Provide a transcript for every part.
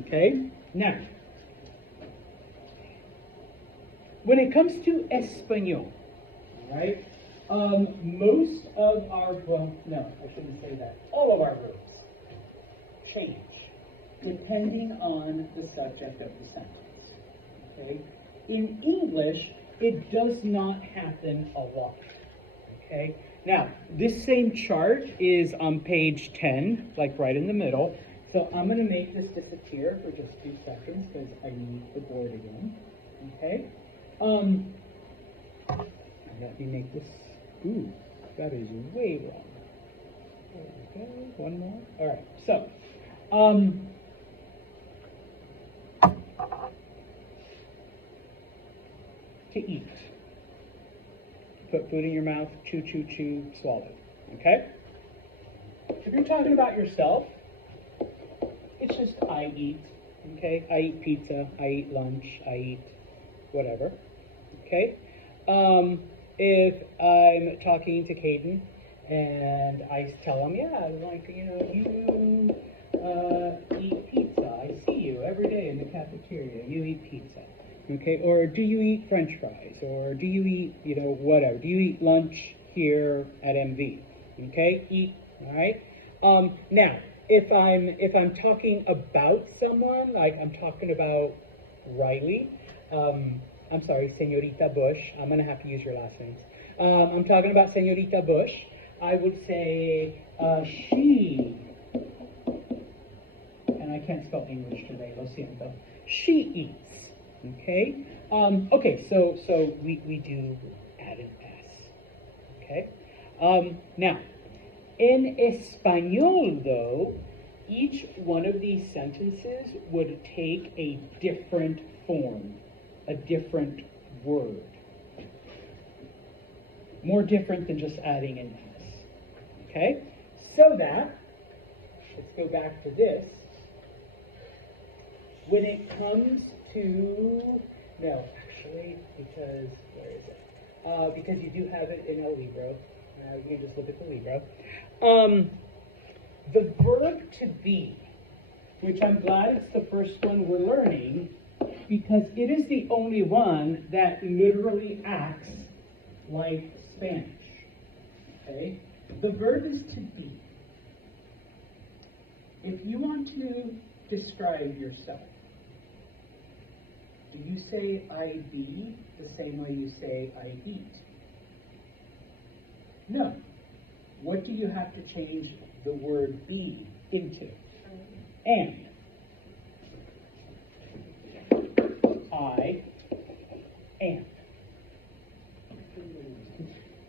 Okay? Now, when it comes to Espanol, right? Most of our, well, no, I shouldn't say that. All of our verbs change depending on the subject of the sentence. Okay? In English, it does not happen a lot. Okay? Now, this same chart is on page 10, like right in the middle. So I'm going to make this disappear for just 2 seconds because I need the board again. Okay? Let me make this. Ooh, that is way wrong. There we go. One more. All right. So, to eat. Put food in your mouth, chew, chew, chew, swallow. Okay? If you're talking about yourself, it's just I eat. Okay? I eat pizza, I eat lunch, I eat whatever. Okay? If I'm talking to Caden and I tell him, yeah, like, you eat pizza. I see you every day in the cafeteria. You eat pizza. Okay, or do you eat French fries? Or do you eat, whatever? Do you eat lunch here at MV? Okay, eat, all right? Now, if I'm talking about someone, like I'm talking about Riley, I'm sorry, Señorita Bush. I'm gonna have to use your last names. I'm talking about Señorita Bush. I would say she, and I can't spell English today, lo siento. She eats. Okay. Okay. So we do add an S. Okay. Now, in Espanol, though, each one of these sentences would take a different form, a different word. More different than just adding an S. Okay. So that, let's go back to this. When it comes to, no, actually, because, where is it? Because you do have it in El Libro. You can just look at the Libro. The verb to be, which I'm glad it's the first one we're learning, because it is the only one that literally acts like Spanish. Okay? The verb is to be. If you want to describe yourself, do you say I be the same way you say I eat? No. What do you have to change the word be into? And. I am.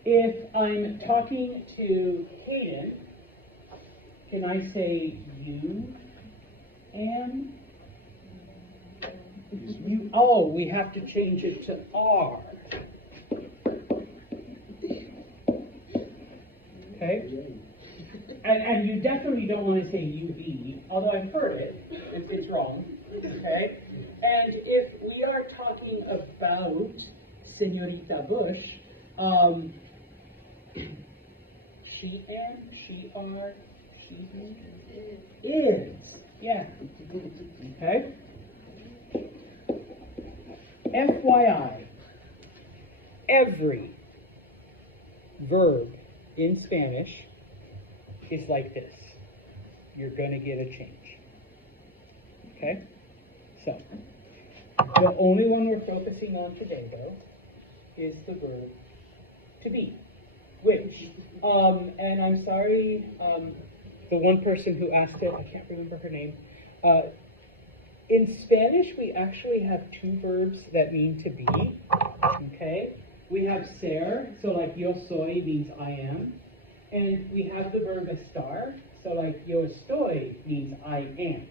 If I'm talking to Hayden, can I say you am? We have to change it to are. Okay? And you definitely don't want to say you be, although I've heard it, if it's wrong. Okay? And if we are talking about Señorita Bush, she am, she are, she is. Yeah. Okay? FYI, every verb in Spanish is like this. You're going to get a change. Okay? So, the only one we're focusing on today, though, is the verb to be, which, and I'm sorry, the one person who asked it, I can't remember her name. In Spanish, we actually have 2 verbs that mean to be, okay? We have ser, so like yo soy means I am, and we have the verb estar, so like yo estoy means I am.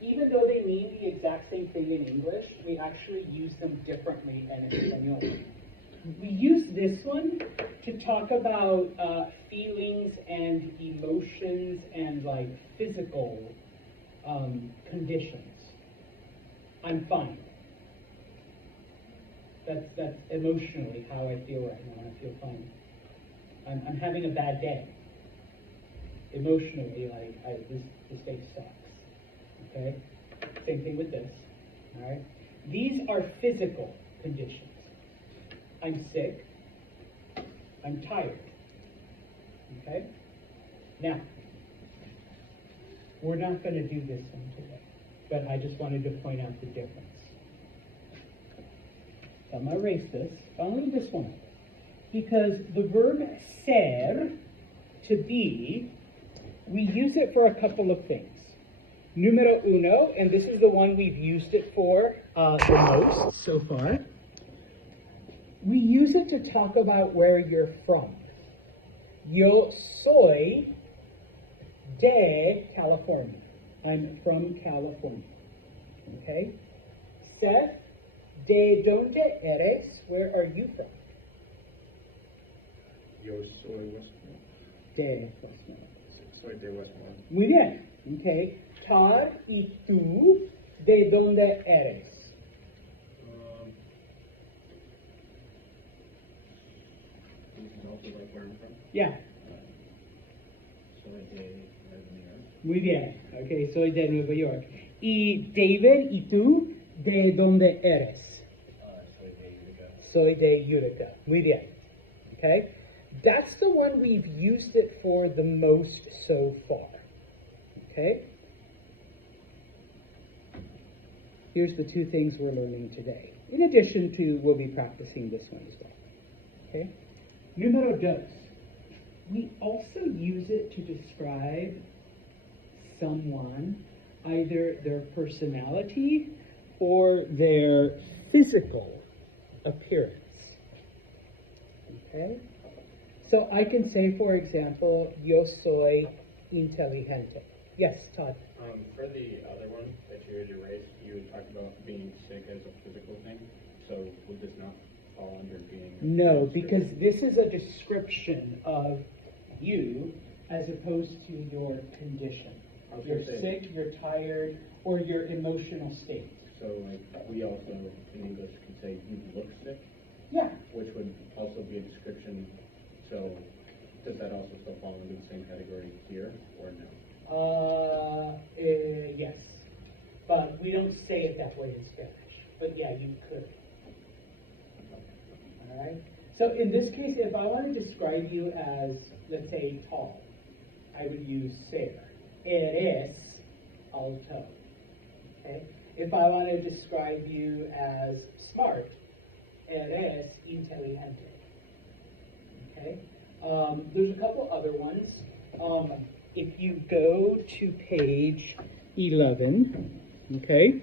Even though they mean the exact same thing in English, we actually use them differently in Espanol. We use this one to talk about feelings and emotions and like physical conditions. I'm fine. That's emotionally how I feel right now. I feel fine. I'm having a bad day. Emotionally, like this day sucks. Okay? Same thing with this. All right? These are physical conditions. I'm sick. I'm tired. Okay? Now, we're not going to do this one today, but I just wanted to point out the difference. So I'm going to erase this. Only this one. Because the verb ser, to be, we use it for a couple of things. Numero uno, and this is the one we've used it for the most so far. We use it to talk about where you're from. Yo soy de California. I'm from California. Okay? Seth, de donde eres? Where are you from? Yo soy Westmoreland. De Westmoreland. Soy de Westmoreland. Muy bien. Okay. Todd, y tú, de donde eres? This is also like where I'm from. Yeah. Soy de New York. Muy bien. Okay, soy de Nueva York. Y David, ¿y tú, de dónde eres? Soy de Utica. Soy de Utica. Muy bien. Okay? That's the one we've used it for the most so far. Okay? Here's the two things we're learning today. In addition to, we'll be practicing this one as well. Okay? Numero dos. We also use it to describe someone, either their personality or their physical appearance. Okay? So I can say, for example, yo soy inteligente. Yes, Todd. For the other one that you had erased, you had talked about being sick as a physical thing. So would this not fall under being? No, because this is a description of you as opposed to your condition. You're sick, you're tired, or your emotional state. So like we also in English can say you look sick. Yeah. Which would also be a description. So does that also still fall into the same category here or no? Yes. But we don't say it that way in Spanish. But yeah, you could. All right? So in this case, if I want to describe you as, let's say, tall, I would use ser. Eres alto. Okay? If I want to describe you as smart, eres inteligente. Okay? There's a couple other ones. If you go to page 11, okay,